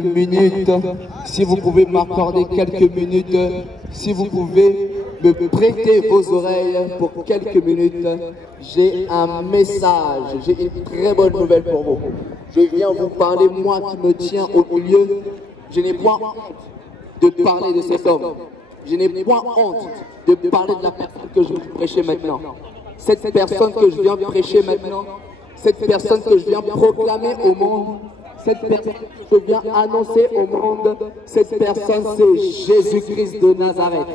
minutes, si vous pouvez m'accorder quelques minutes, si vous pouvez me prêter vos oreilles pour quelques minutes, j'ai un message, j'ai une très bonne nouvelle pour vous. Je viens vous parler, moi qui me tiens au milieu, je n'ai point honte de parler de cet homme, je n'ai point honte de parler de la personne que je viens prêcher maintenant. Cette personne que je viens prêcher maintenant, cette personne que je viens proclamer au monde, cette personne que je viens annoncer au monde, cette personne c'est Jésus-Christ de Nazareth.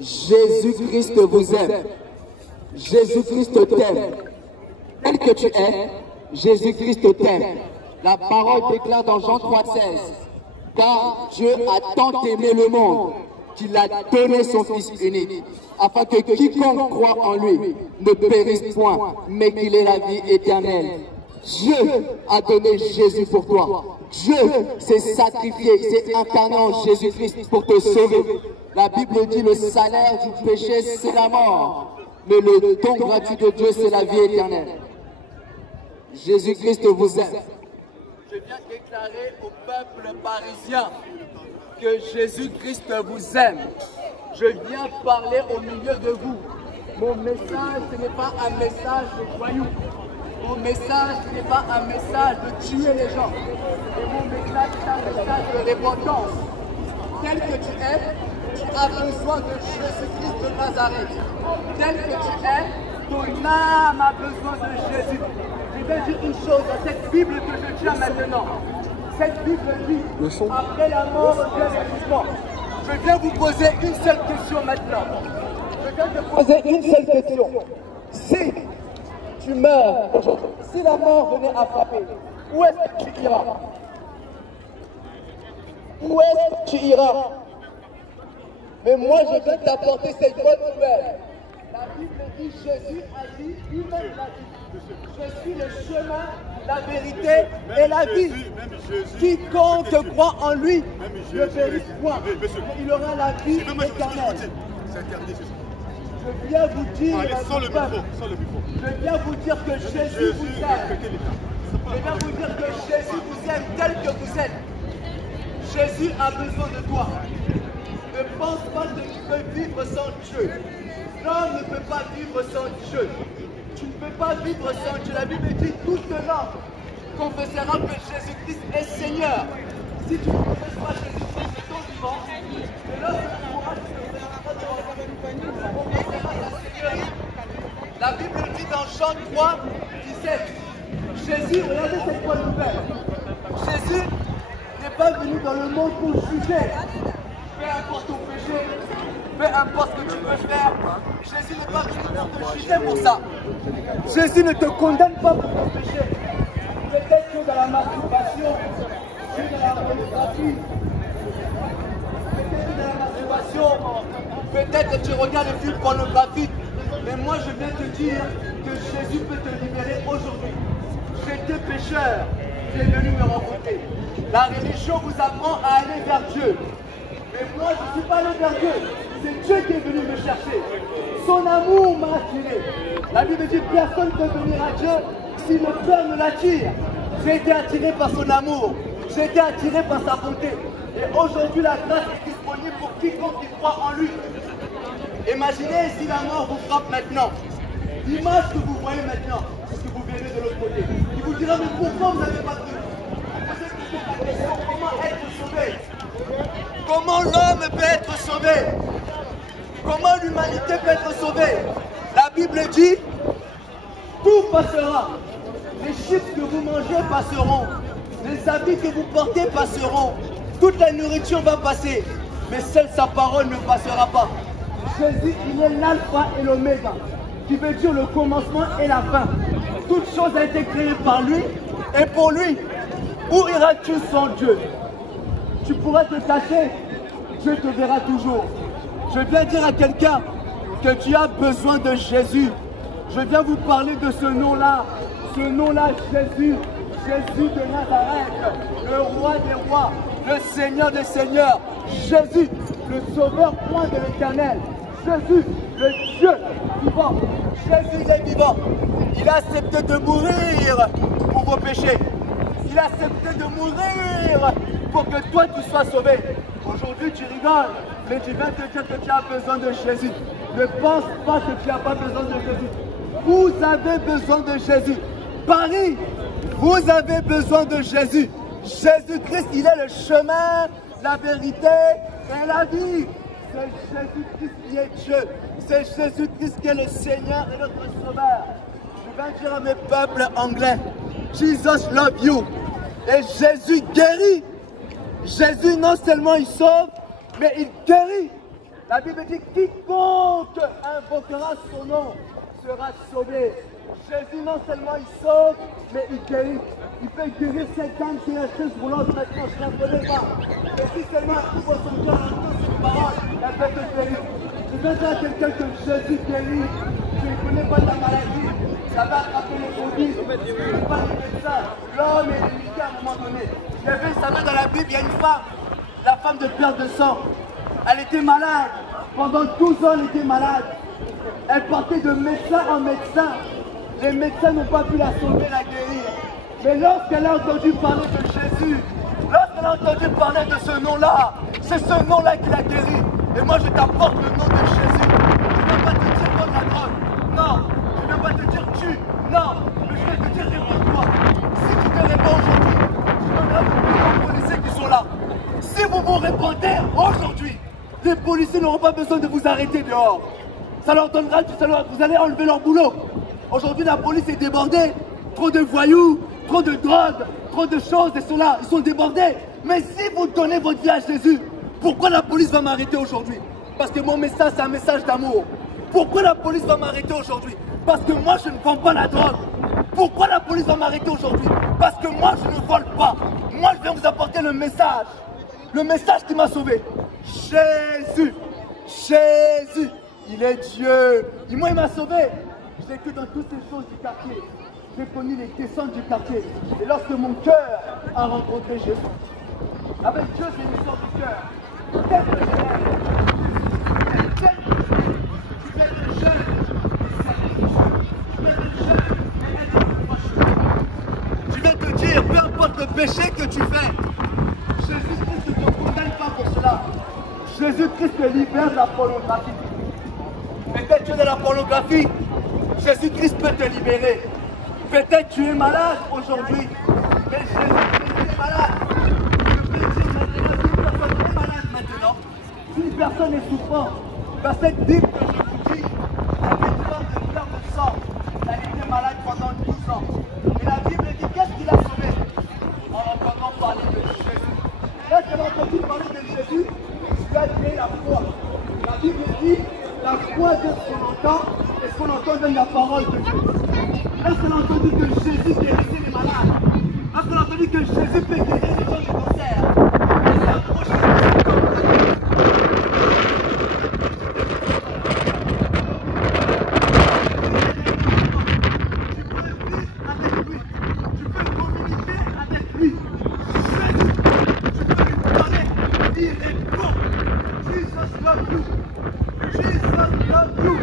Jésus-Christ vous aime. Jésus-Christ t'aime. Tel que tu es, Jésus-Christ t'aime. La parole déclare dans Jean 3,16, car Dieu a tant aimé le monde qu'il a donné son Fils unique, afin que quiconque croit en lui ne périsse point, mais qu'il ait la vie éternelle. Dieu a donné Jésus pour toi. Dieu s'est sacrifié, s'est incarné en Jésus-Christ pour te sauver. La Bible dit le salaire du péché c'est la mort, mais le don gratuit de Dieu c'est la vie éternelle. Jésus-Christ vous aime. Je viens déclarer au peuple parisien que Jésus-Christ vous aime. Je viens parler au milieu de vous. Mon message, ce n'est pas un message de voyous. Mon message, ce n'est pas un message de tuer les gens. Et mon message, c'est un message de repentance. Tel que tu es, tu as besoin de Jésus-Christ de Nazareth. Tel que tu es, ton âme a besoin de Jésus. Je vais dire une chose dans cette Bible que je tiens maintenant. Cette Bible dit, après la mort, vient le jugement. Je viens vous poser une seule question maintenant. Je viens te poser une seule question. Si tu meurs aujourd'hui, si la mort venait à frapper, où est-ce que tu iras? Où est-ce que tu iras? Mais moi, je viens t'apporter cette bonne nouvelle. La Bible dit, Jésus a dit, lui-même l'a dit. Je suis le chemin, la vérité et la vie. Quiconque croit en lui ne périsse point, mais il aura la vie éternelle. Je viens vous dire, je viens vous dire que Jésus vous aime. Je viens vous dire que Jésus vous aime tel que vous êtes. Jésus a besoin de toi. Ne pense pas que tu peux vivre sans Dieu. L'homme ne peut pas vivre sans Dieu. Tu ne peux pas vivre sans Dieu. La Bible dit toute langue confessera que Jésus-Christ est Seigneur. Si tu ne confesses pas Jésus-Christ de ton vivant, et lorsque tu pourras te la Bible dit dans Jean 3, 17, Jésus, regardez cette bonne nouvelle. Jésus n'est pas venu dans le monde pour juger. Peu importe ton péché, peu importe ce que tu peux faire, Jésus n'est pas venu pour te juger pour ça. Jésus ne te condamne pas pour ton péché. Peut-être que dans la masturbation, dans la pornographie, peut-être que dans la masturbation, peut-être que tu regardes des films pornographiques, mais moi je viens te dire que Jésus peut te libérer aujourd'hui. J'étais pécheur, il est venu me rencontrer. La religion vous apprend à aller vers Dieu. Mais moi je ne suis pas allé vers Dieu, c'est Dieu qui est venu me chercher. Son amour m'a attiré. La Bible dit que personne ne peut venir à Dieu si le Père ne l'attire. J'ai été attiré par son amour, j'ai été attiré par sa bonté. Et aujourd'hui la grâce est disponible pour quiconque qui croit en lui. Imaginez si la mort vous frappe maintenant. L'image que vous voyez maintenant, c'est que vous verrez de l'autre côté. Il vous dira, mais pourquoi vous n'avez pas cru? Posez la question, comment être sauvé? Comment l'homme peut être sauvé? Comment l'humanité peut être sauvée? La Bible dit, tout passera. Les chips que vous mangez passeront. Les habits que vous portez passeront. Toute la nourriture va passer. Mais seule sa parole ne passera pas. Jésus, il est l'alpha et l'oméga, qui veut dire le commencement et la fin. Toute chose a été créée par lui et pour lui. Où iras-tu sans Dieu? Tu pourras te cacher, Dieu te verra toujours. Je viens dire à quelqu'un que tu as besoin de Jésus. Je viens vous parler de ce nom-là. Ce nom-là, Jésus. Jésus de Nazareth, le roi des rois, le Seigneur des seigneurs. Jésus, le sauveur point de l'éternel. Jésus, le Dieu vivant. Jésus, il est vivant. Il a accepté de mourir pour vos péchés. Il a accepté de mourir pour que toi tu sois sauvé. Aujourd'hui tu rigoles, mais tu viens te dire que tu as besoin de Jésus. Ne pense pas que tu n'as pas besoin de Jésus. Vous avez besoin de Jésus. Paris, vous avez besoin de Jésus. Jésus-Christ, il est le chemin, la vérité et la vie. C'est Jésus-Christ qui est Dieu. C'est Jésus-Christ qui est le Seigneur et notre Sauveur. Je vais dire à mes peuples anglais, Jesus love you. Et Jésus guérit. Jésus non seulement il sauve, mais il guérit. La Bible dit quiconque invoquera son nom sera sauvé. Jésus non seulement il sauve, mais il guérit. Il peut guérir cette dame qui est restée sur l'autre maintenant, je ne la connais pas. Mais si seulement il faut son cœur entendre cette parole, elle peut te guérir. Je vais dire à quelqu'un que Jésus guérit. Je ne connais pas ta maladie. Ça va attraper le Covid. Je ne connais pas les médecins. L'homme est limité à un moment donné. J'ai vu ça dans la Bible, il y a une femme, la femme de perte de sang. Elle était malade. Pendant 12 ans, elle était malade. Elle partait de médecin en médecin. Les médecins n'ont pas pu la sauver, la guérir. Mais lorsqu'elle a entendu parler de Jésus, lorsqu'elle a entendu parler de ce nom-là, c'est ce nom-là qui l'a guéri. Et moi, je t'apporte le nom de Jésus. Je ne vais pas te dire donne la drogue. Non. Je ne vais pas te dire tue. Non. Mais je vais te dire réponds-toi. Si tu te réponds aujourd'hui, tu donneras aux policiers qui sont là. Si vous vous répondez aujourd'hui, les policiers n'auront pas besoin de vous arrêter dehors. Ça leur donnera, vous allez enlever leur boulot. Aujourd'hui, la police est débordée. Trop de voyous, trop de drogue, trop de choses, et cela, ils sont débordés. Mais si vous donnez votre vie à Jésus, pourquoi la police va m'arrêter aujourd'hui? Parce que mon message, c'est un message d'amour. Pourquoi la police va m'arrêter aujourd'hui? Parce que moi, je ne vends pas la drogue. Pourquoi la police va m'arrêter aujourd'hui? Parce que moi, je ne vole pas. Moi, je viens vous apporter le message. Le message qui m'a sauvé. Jésus. Jésus. Il est Dieu. Et moi, il m'a sauvé. J'ai vécu dans toutes ces choses du quartier. J'ai connu les descentes du quartier. Et lorsque mon cœur a rencontré Jésus, avec Dieu, c'est une histoire du cœur. Peut-être que je vais te dire, peu importe le péché que tu fais, Jésus-Christ ne te condamne pas pour cela. Jésus-Christ te libère de la pornographie. Peut-être tu es dans la pornographie, Jésus-Christ peut te libérer. Peut-être tu es malade aujourd'hui, mais Jésus-Christ est malade. Je peux dire maintenant, si une personne est malade maintenant, si une personne est souffrante, dans cette Bible que je vous dis, la victoire de perte de sang, elle était malade pendant 12 ans. Et la Bible dit, qu'est-ce qui l'a sauvé? En entendant parler de Jésus. Lorsqu'elle a entendu parler de Jésus, tu as créé la foi. La Bible dit, la foi de ce qu'on entend, et ce qu'on entend donne la parole de Dieu. Lorsqu'on a entendu que Jésus guérissait les malades, lorsqu'on a entendu que Jésus peut guérir les gens du cancer, elle s'est approchée de Jésus comme tu peux vivre avec lui, tu peux communiquer avec lui. Jésus, tu peux lui parler, il répond. Jesus love you. Jesus love you.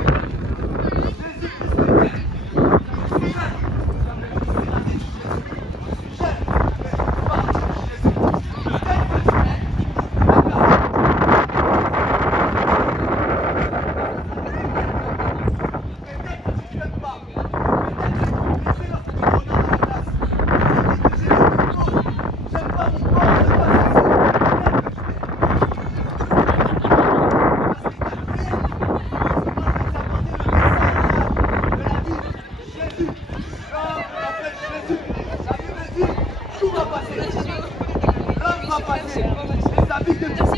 Jésus-Christ est guéri.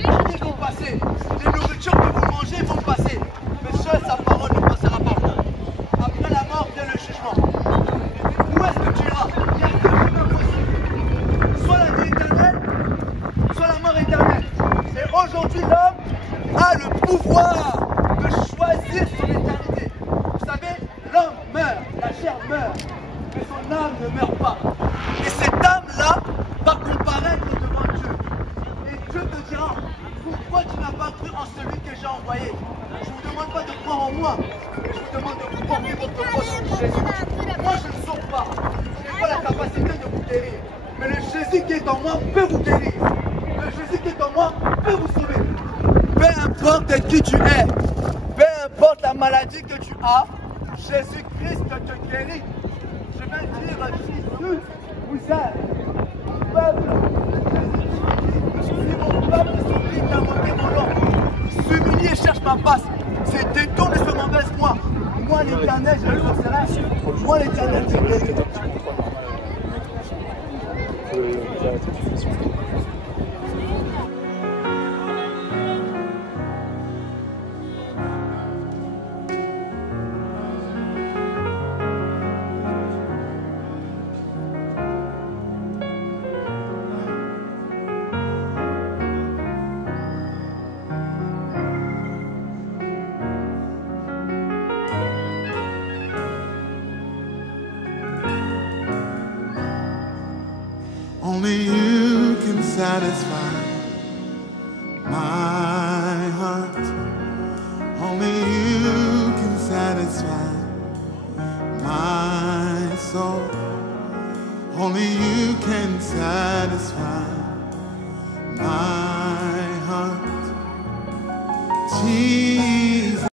Aujourd'hui, l'homme a le pouvoir de choisir son éternité. Vous savez, l'homme meurt, la chair meurt, mais son âme ne meurt pas. Et cette âme-là va comparaître devant Dieu. Et Dieu te dira, pourquoi tu n'as pas cru en celui que j'ai envoyé? Je ne vous demande pas de croire en moi, mais je vous demande de porter votre foi sur Jésus. Moi, je ne sauve pas. Je n'ai pas la capacité de vous guérir. Mais le Jésus qui est en moi peut vous guérir. Le Jésus qui est en moi peut vous sauver. Peu importe qui tu es, peu importe la maladie que tu as, Jésus-Christ te guérit. Je vais dire, Jésus vous aime. Mon peuple, si mon peuple s'oublie d'invoquer mon nom, s'humilie et cherche ma face, c'est détourne de ce mauvaise moi. Moi l'Éternel, je le forcerai. Moi l'Éternel, je le guérirai. Only you can satisfy my heart. Only you can satisfy my soul. Only you can satisfy my heart. Jesus.